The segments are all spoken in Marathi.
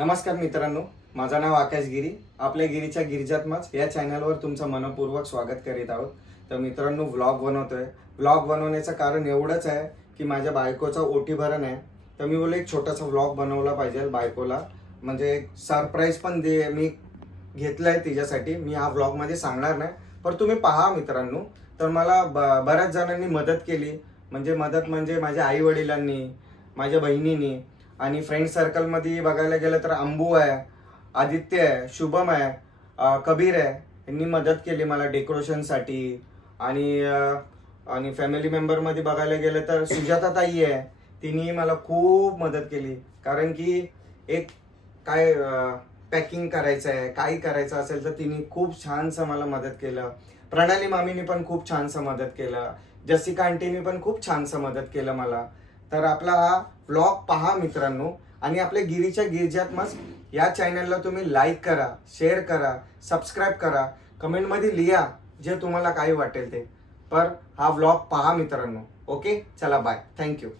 नमस्कार मित्रांनो, माझं नाव आकाश गिरी. आपल्या गिरीच्या गिरिजात्मज या चॅनलवर तुमचं मनपूर्वक स्वागत करीत आहोत. तर मित्रांनो, व्लॉग बनवतोय. व्लॉग बनवण्याचं कारण एवढंच आहे की माझ्या बायकोचा ओटी भरण आहे. तर मी बोललो एक छोटासा व्लॉग बनवला पाहिजे बायकोला, म्हणजे सरप्राईज पण मी घेतलंय तिच्यासाठी. मी हा व्लॉगमध्ये सांगणार नाही, पण तुम्ही पहा मित्रांनो. तर मला बऱ्याच जणांनी मदत केली, म्हणजे माझ्या आई वडिलांनी, माझ्या बहिणींनी आणि फ्रेंड सर्कलमध्ये बघायला गेलं तर अंबू आहे, आदित्य आहे, शुभम आहे, कबीर आहे. यांनी मदत केली मला डेकोरेशनसाठी. आणि आणि फॅमिली मेंबरमध्ये बघायला गेलं तर सुजाता ताई आहे, तिने मला खूप मदत केली. कारण की एक काय पॅकिंग करायचं आहे, काही करायचं असेल तर तिने खूप छानसं मला मदत केलं. प्रणाली मामीने पण खूप छानसं मदत केलं. जसिका आंटीने पण खूप छानसं मदत केलं मला. तर आपला हा व्लॉग पहा मित्रांनो, आणि आपल्या गिरीच्या गिरिजात्मज या चॅनलला तुम्ही लाईक करा, शेअर करा, सबस्क्राईब करा, कमेंटमध्ये लिहा जे तुम्हाला काही वाटेल ते. पर हा व्लॉग पहा मित्रांनो. ओके, चला बाय, थँक्यू.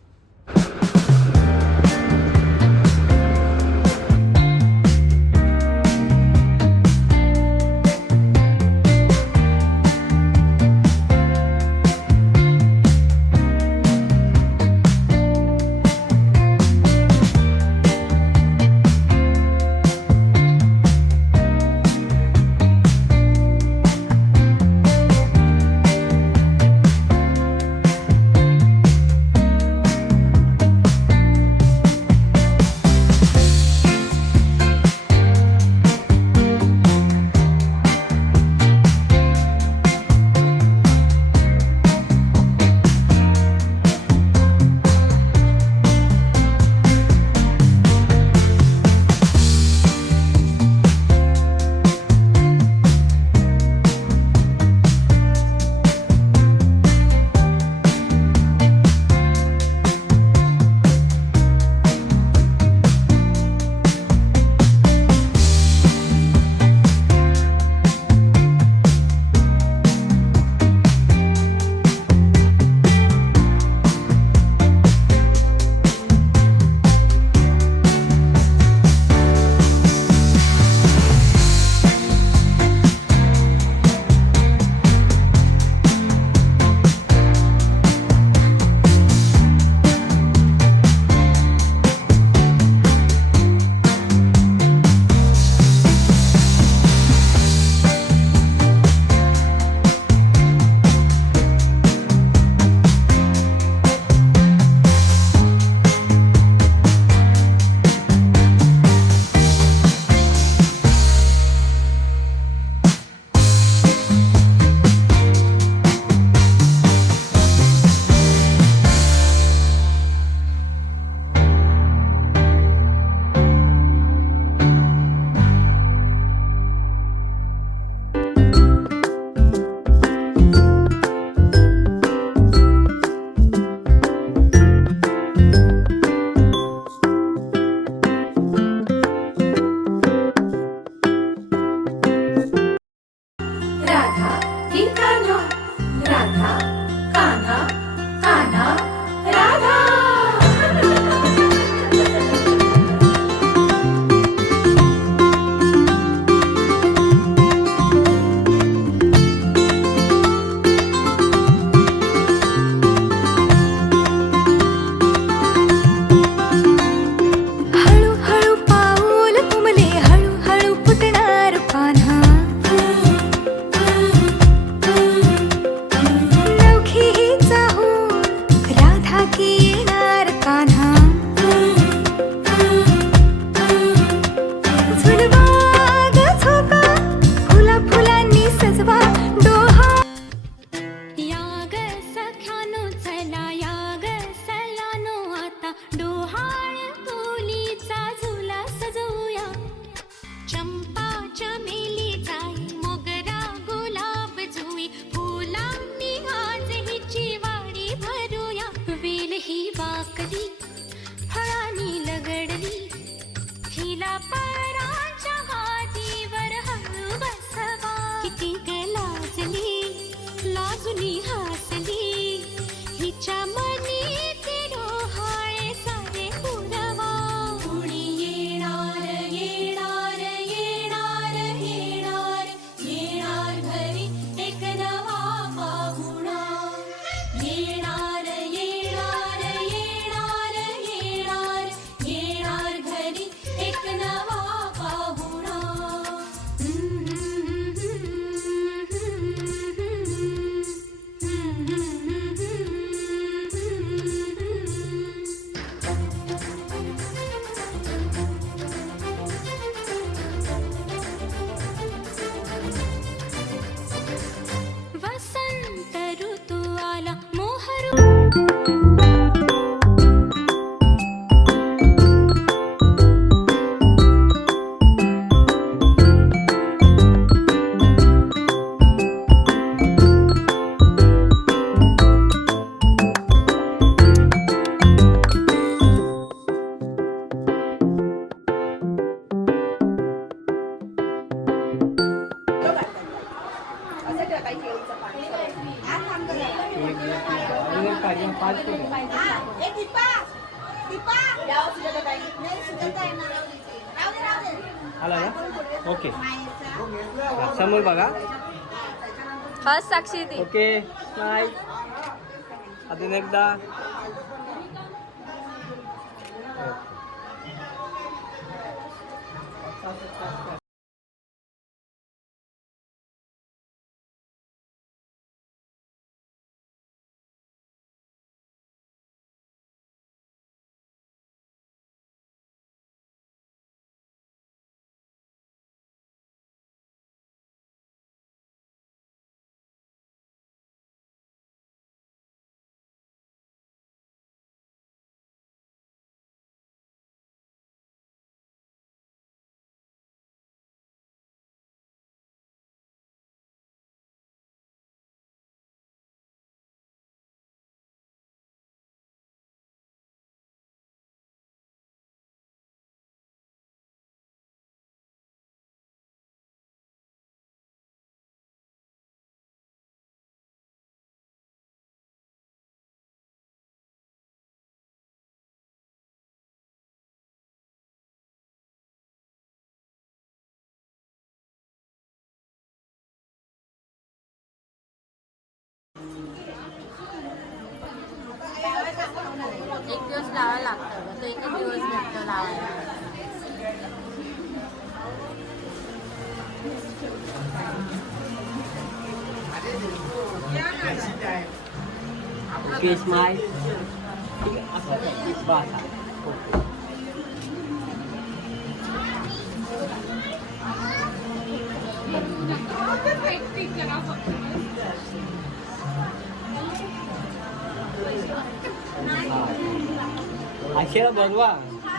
आला ना ओके समोर बघा फर्स्ट साक्षी ती ओके बाय अजून एकदा एक दिवस लावायला लागतं तो एकच दिवस भेटतो लावायला ओके स्माइल ठीक आहे असं काय बस ओके अक्षरा बघवा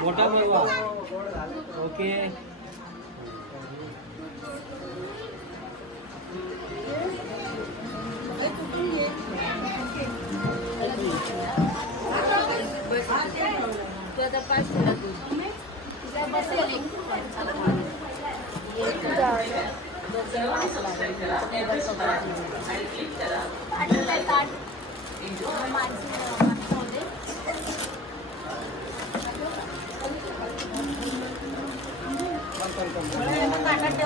मोठा बघवा ओके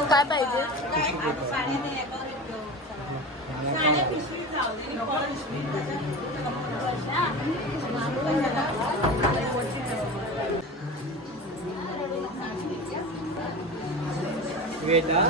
काय पाहिजे वेदा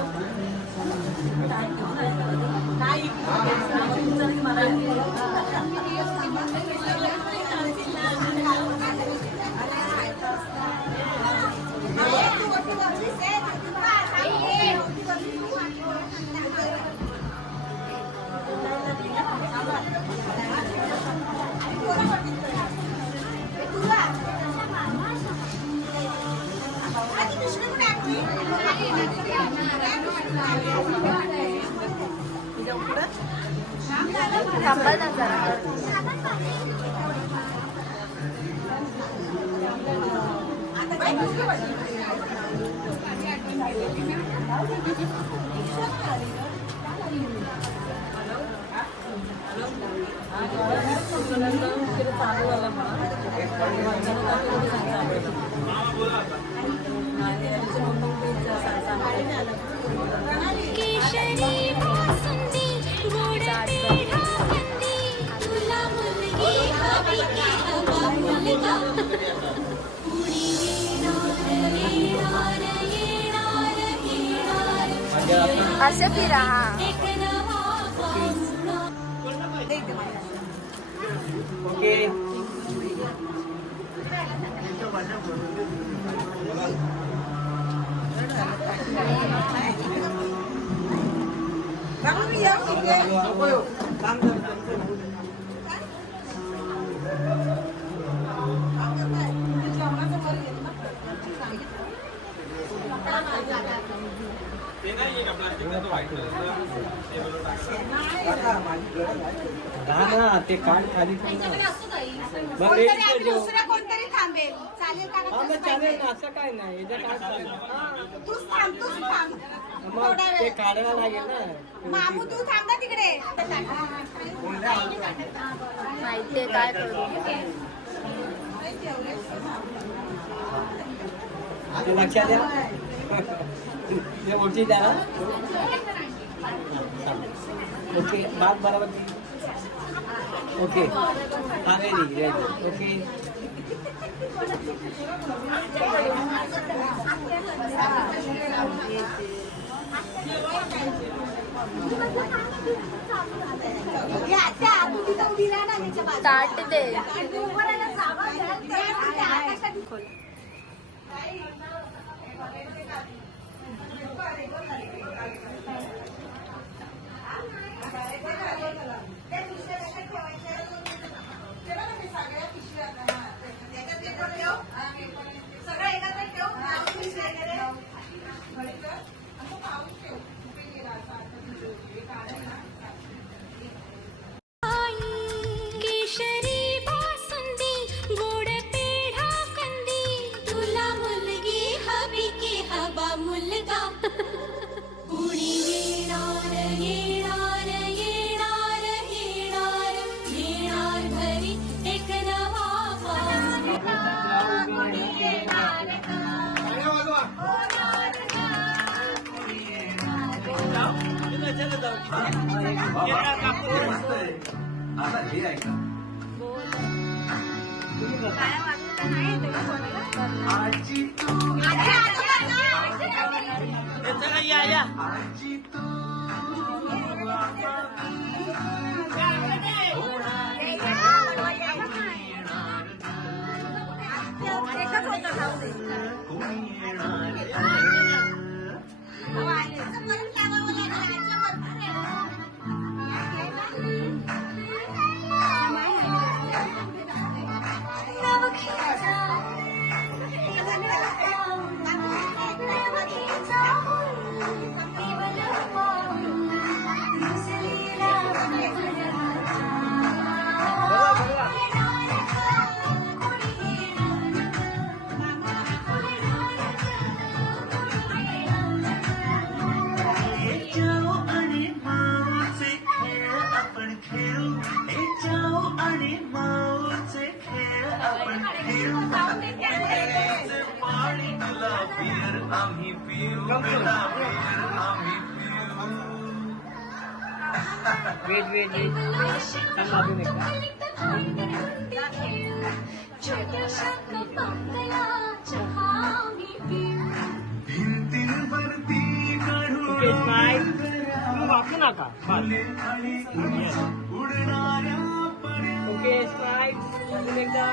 थांबा ना जरा असे फिरा ओके ते कार्ड खाली दुसरं कोणतरी थांबेल चालेल का चालेल ना असं काय नाही तूच थांब मग ते काढायला लागेल ना मामू तू थांब ना तिकडे माहितीये काय करू ते लक्षात द्या ते मोठी द्या ओके बात बरोबर ओके हा रेडी रेडी ओके ताट दे केशरी बासुंदी गोड पेढा कंदी तुला मुलगी हवी की हवा मुलगा कुणी येणार येणार येणार येणार येणार घरी एक नवा आता हे ऐका आजी तू चला या या आजी तू जाऊ आणि माऊचे खेळ आपण खेळू ए जाऊ आणि माऊचे खेळ आपण खेळू प्यायचे पाणी तुला बियर आम्ही पिऊ तुला बियर आम्ही पिऊ वेट वेट वेट सांगा अजून एकदा भिंतींवरती ओके स्माइल तुम्ही वाकू नका उडणाऱ्या ओके स्माइल अजून एकदा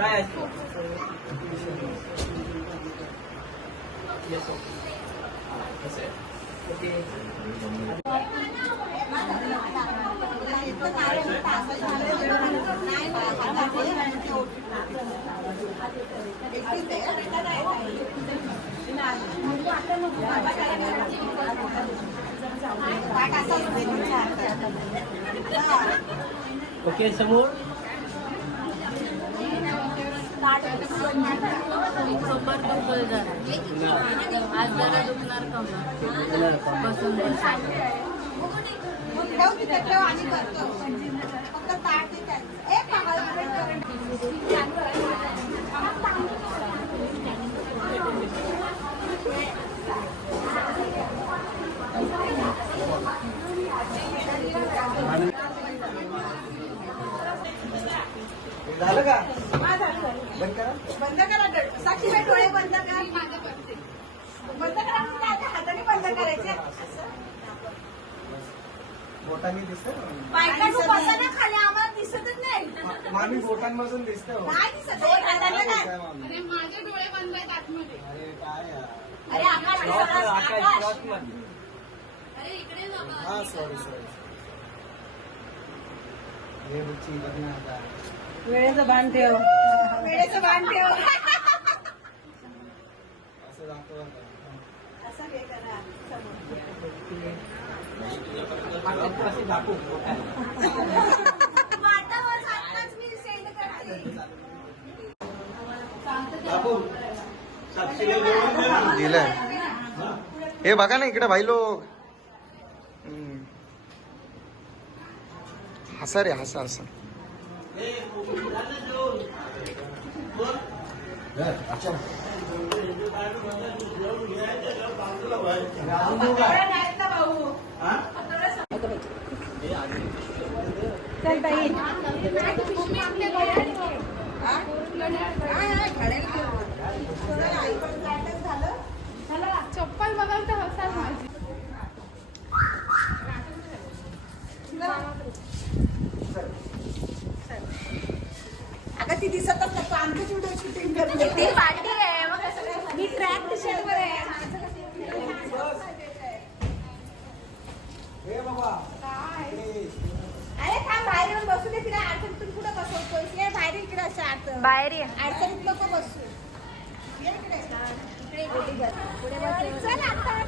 काय असतो ओके ओके समोर सोबत दुखल जरा आज जरा दुखणार कमर बसून झालं का बंद करा साक्षीबाई डोळे बंद करा बंद करा हाताने बंद करायचे बोटांनी दिसतं बायका तू बसा ना खाली आम्हाला दिसतच नाही मामी बोटांमधून दिसतं हो. नाही दिसत हे हाताला काय? काय मामी? अरे काय यार. अरे आकाश दिसत आकाश हा सॉरी हे रुची बघ ना आता वेळेचं भान ठेव. वेळेचं भान ठेव असं दाखव आता. असं हे करा समोर. वाटावर आत्ताच मी सेंड करते दिलंय हे बघा ना इकडे भाई लोक हसा रे हसा हसा नाहीत ना भाऊ चल ताई चप्पल बघाल तर हसाल माझी. अगं ती दिसतच नाही आमचं व्हिडिओ शूटिंग करते ती पार्टी आहे मग मी ट्रॅक टी शर्ट वर आहे अरे थांब बाहेर येऊन बसू दे तिला अडचणीतून कुठं बसवतोय ये बाहेर इकडे असं अडचण बाहेर ये. अडचणीत नको बसू ये इकडे इकडे पुढे बस चल आता